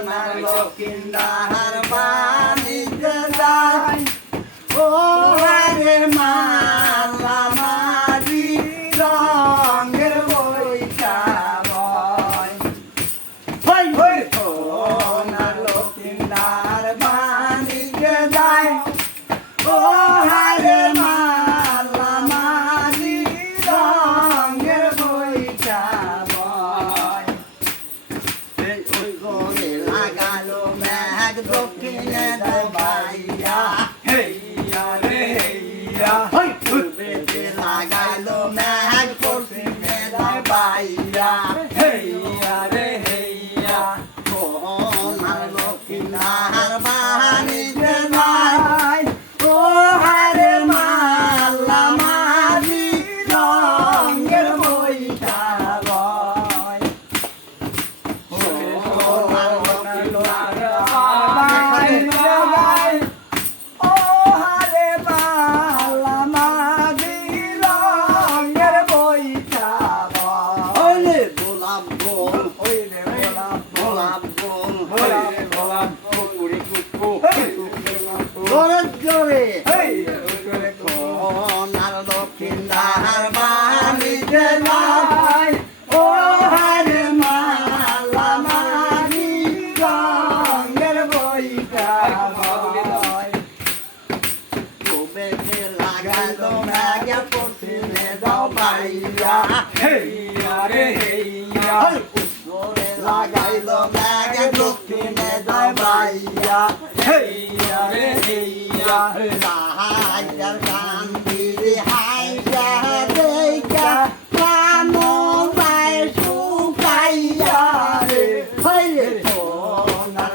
সোনার লক্ষিন্দার বাণিজ্যে যায় ও হারে মালা মারি রঙের বইটা বয় হই হই সোনার লক্ষিন্দার বাণিজ্যে যায় ও হারে মালা মারি রঙের বইটা বয় এই ওই ঘরে লাগালো মেঘ দক্ষিণে দবাইয়া হেইয়া রে হেইয়া হই পূর্বেতে লাগালো মেঘ পশ্চিমে দবাইয়া হেইয়া রে হেইয়া সোনার লক্ষিন্দার বাণিজ্যে যায় ও হারে মালা মারি রঙের বইটা বয় সোনার লক্ষিন্দার বাণিজ্যে যায় ও হারে মালা মারি রঙের বইটা বয় ওলে গোলাপ গোল ওইরে গোলাপ গোলাপ গোল গোলাপ গোলাপ কুকুরে কুকু জোরে জোরে হেই কুকুরে কুকু সোনার লক্ষিন্দার বাণিজ্যে যায় ও হারে মালা মারি রঙের বইটা বয় পূবেতে লাগালো মেঘ পশ্চিমে দবাইয়া হেইয়া রে হেইয়া উত্তরে লাগাইলো মেঘ দক্ষিণে দবাইয়া হেইয়া রে হেইয়া হাইজার কান্দিরে হাইজা দেখা প্রাণ যায় শুকাইয়া রে হইরে সোনার